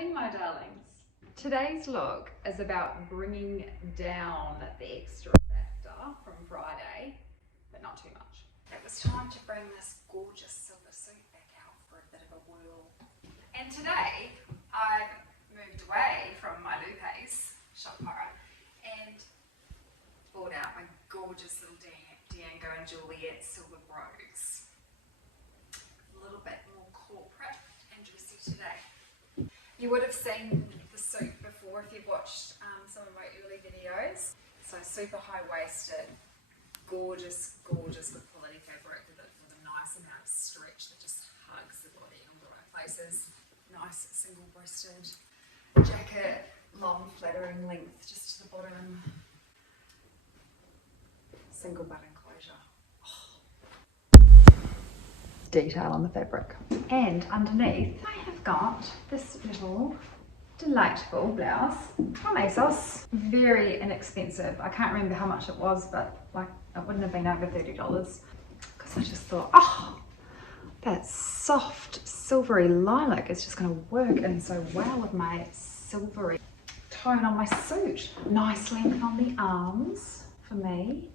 morning, my darlings. Today's look is about bringing down the extra factor from Friday, but not too much. It was time to bring this gorgeous silver suit back out for a bit of a whirl. And today, I've moved away from my Lupe's Shopara and bought out my gorgeous little Diego and Juliet silver brogues. A little bit more corporate and dressy today. You would have seen the suit before if you've watched some of my early videos. So super high-waisted, gorgeous, gorgeous good quality fabric with a nice amount of stretch that just hugs the body in all the right places. Nice single-breasted jacket, long flattering length just to the bottom. Single button closure. Detail on the fabric. And underneath I have got this little delightful blouse from ASOS. Very inexpensive. I can't remember how much it was, but like it wouldn't have been over $30 because I just thought, oh, that soft silvery lilac is just going to work in so well with my silvery tone on my suit. Nice length on the arms for me.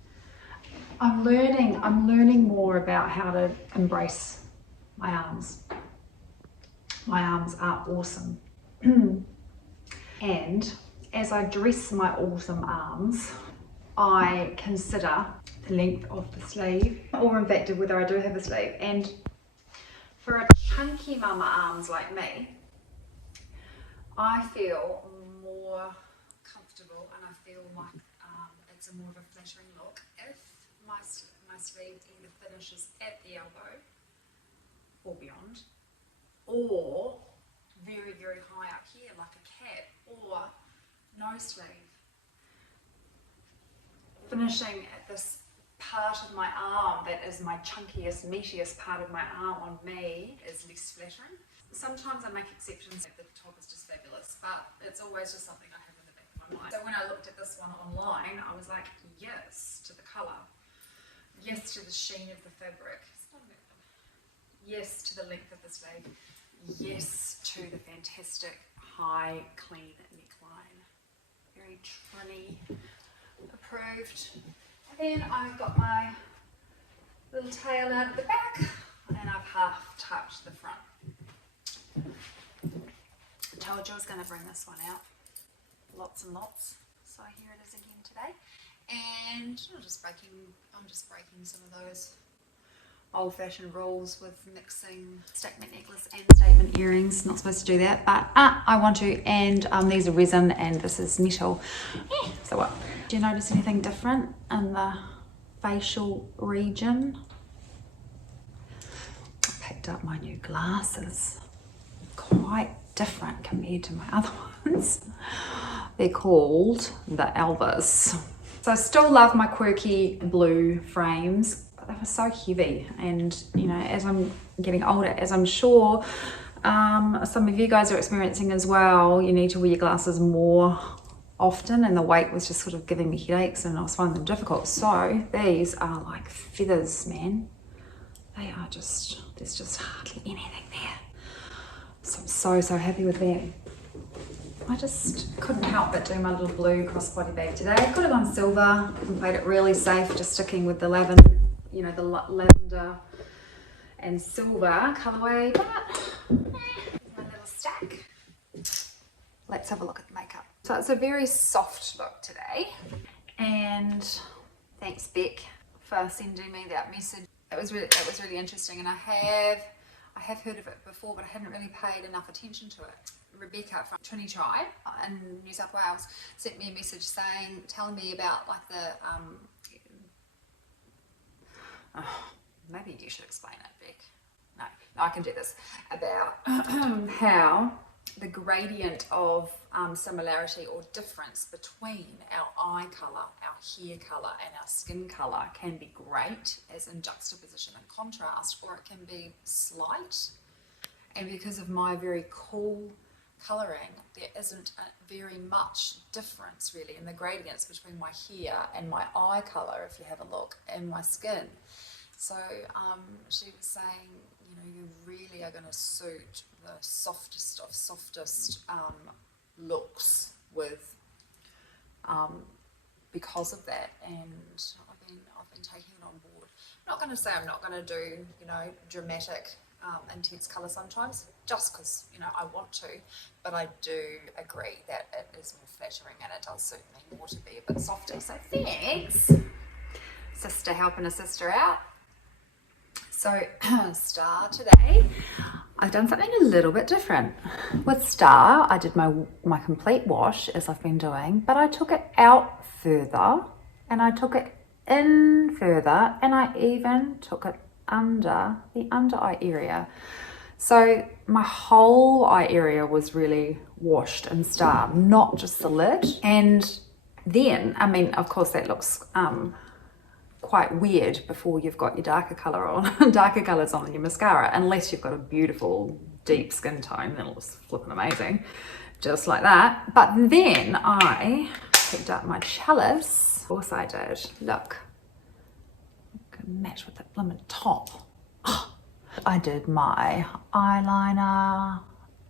I'm learning more about how to embrace my arms. My arms are awesome. And as I dress my awesome arms, I consider the length of the sleeve, or in fact whether I do have a sleeve. And for a chunky mama arms like me, I feel more comfortable and I feel like it's a more of a flattering look if my sleeve either finishes at the elbow or beyond, or very, very high up here like a cap, or no sleeve. Finishing at this part of my arm that is my chunkiest, meatiest part of my arm on me is less flattering. Sometimes I make exceptions if the top is just fabulous, but it's always just something I have in the back of my mind. So when I looked at this one online, I was like, yes to the colour, yes to the sheen of the fabric, yes to the length of the sleeve, yes to the fantastic high clean neckline. Very trinny, approved. And then I've got my little tail out at the back and I've half tucked the front. I told you I was going to bring this one out. Lots and lots. So here it is again today. And I'm just breaking some of those old-fashioned rules with mixing statement necklace and statement earrings. Not supposed to do that, but I want to. And these are resin and this is metal. So what? Do you notice anything different in the facial region? I picked up my new glasses. Quite different compared to my other ones. They're called the Elvis. So I still love my quirky blue frames, but they were so heavy. And you know, as I'm getting older, as I'm sure some of you guys are experiencing as well, you need to wear your glasses more often, and the weight was just sort of giving me headaches and I was finding them difficult. So these are like feathers, man. They are just, there's just hardly anything there. So I'm so happy with them. I just couldn't help but do my little blue crossbody bag today. I could have gone silver and played it really safe, just sticking with the lavender, you know, the lavender and silver colorway, but my little stack. Let's have a look at the makeup. So it's a very soft look today, and thanks Beck for sending me that message. It was really interesting, and I have heard of it before, but I hadn't really paid enough attention to it. Rebecca from Trini Tribe in New South Wales sent me a message telling me about like the maybe you should explain it, Beck. No, I can do this. About how the gradient of similarity or difference between our eye colour, our hair colour and our skin colour can be great as in juxtaposition and contrast, or it can be slight. And because of my very cool colouring, there isn't very much difference really in the gradients between my hair and my eye colour, if you have a look, and my skin. So she was saying, you know, you really are going to suit the softest of softest looks with because of that, and I've been taking it on board. I'm not going to say I'm not going to do, you know, dramatic intense colour sometimes, just because, you know, I want to, but I do agree that it is more flattering and it does suit me more to be a bit softer. So thanks, sister helping a sister out. So Star today, I've done something a little bit different. With Star, I did my complete wash as I've been doing, but I took it out further and I took it in further, and I even took it under the under eye area. So my whole eye area was really washed in Star, not just the lid. And then, I mean, of course that looks quite weird before you've got your darker colour on, darker colours on in your mascara, unless you've got a beautiful deep skin tone, then it looks flipping amazing, just like that. But then I picked up my chalice. Of course I did. Look, I can match with that blooming top. I did my eyeliner,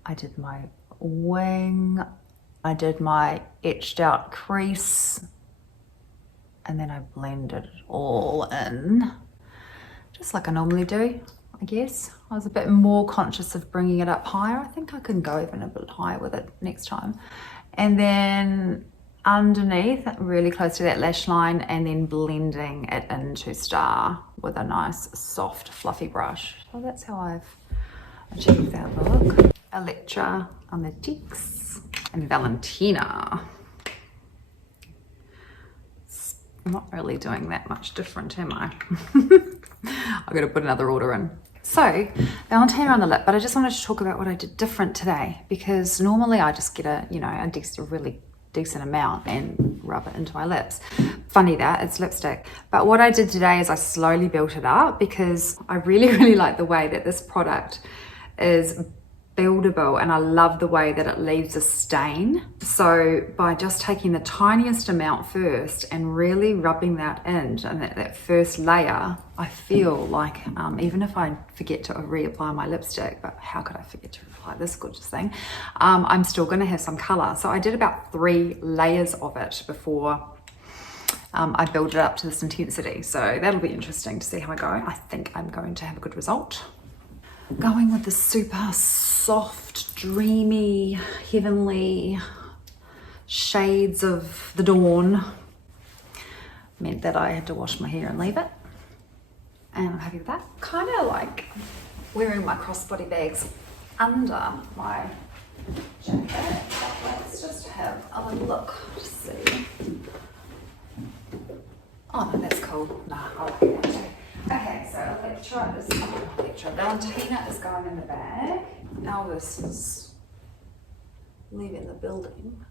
I did my wing, I did my etched out crease, and then I blended it all in, just like I normally do, I guess. I was a bit more conscious of bringing it up higher. I think I can go even a bit higher with it next time. And then underneath, really close to that lash line, and then blending it into Star with a nice, soft, fluffy brush. So that's how I've achieved that look. Electra on the cheeks, and Valentina. I'm not really doing that much different, am I? I've got to put another order in. So, Valentina on the lip, but I just wanted to talk about what I did different today, because normally I just get a really decent amount and rub it into my lips. Funny that, it's lipstick. But what I did today is I slowly built it up, because I really, really like the way that this product is buildable, and I love the way that it leaves a stain. So by just taking the tiniest amount first and really rubbing that in, and that first layer, I feel like even if I forget to reapply my lipstick, but how could I forget to apply this gorgeous thing, I'm still going to have some color. So I did about 3 layers of it before I build it up to this intensity. So that'll be interesting to see how I go. I think I'm going to have a good result. Going with the super soft, dreamy, heavenly shades of the dawn meant that I had to wash my hair and leave it. And I'm happy with that. Kind of like wearing my crossbody bags under my jacket. Let's just have a little look to see. Oh no, that's cool. Nah, I like that too. Okay, so Valentina is going in the bag. Elvis is leaving the building.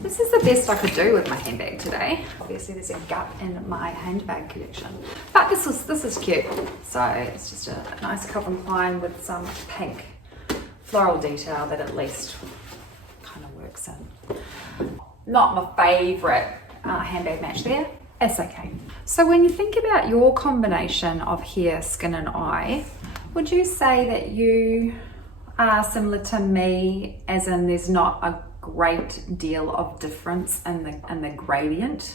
This is the best I could do with my handbag today. Obviously there's a gap in my handbag collection, but this is cute. So it's just a nice Calvin Klein with some pink floral detail that at least kind of works in. Not my favorite handbag match there. It's okay. So when you think about your combination of hair, skin and eye, would you say that you are similar to me, as in there's not a great deal of difference in the gradient?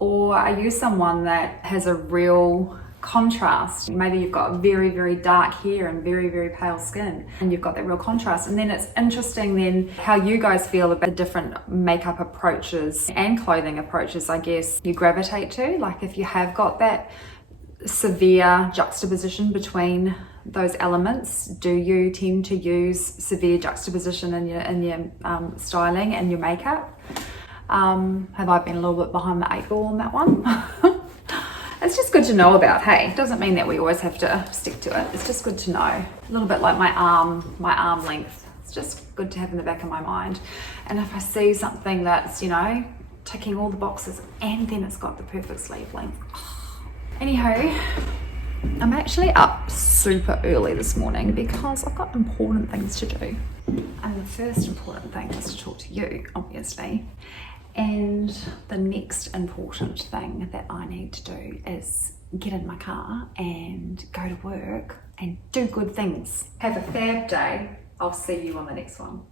Or are you someone that has a real contrast? Maybe you've got very, very dark hair and very, very pale skin, and you've got that real contrast. And then it's interesting then how you guys feel about the different makeup approaches and clothing approaches, I guess, you gravitate to. Like if you have got that severe juxtaposition between those elements, do you tend to use severe juxtaposition in your styling and your makeup? Have I been a little bit behind the 8 ball on that one? It's just good to know about, hey. It doesn't mean that we always have to stick to it. It's just good to know. A little bit like my arm length. It's just good to have in the back of my mind. And if I see something that's, you know, ticking all the boxes and then it's got the perfect sleeve length. Anyhow, I'm actually up super early this morning because I've got important things to do. And the first important thing is to talk to you, obviously. And the next important thing that I need to do is get in my car and go to work and do good things. Have a fab day. I'll see you on the next one.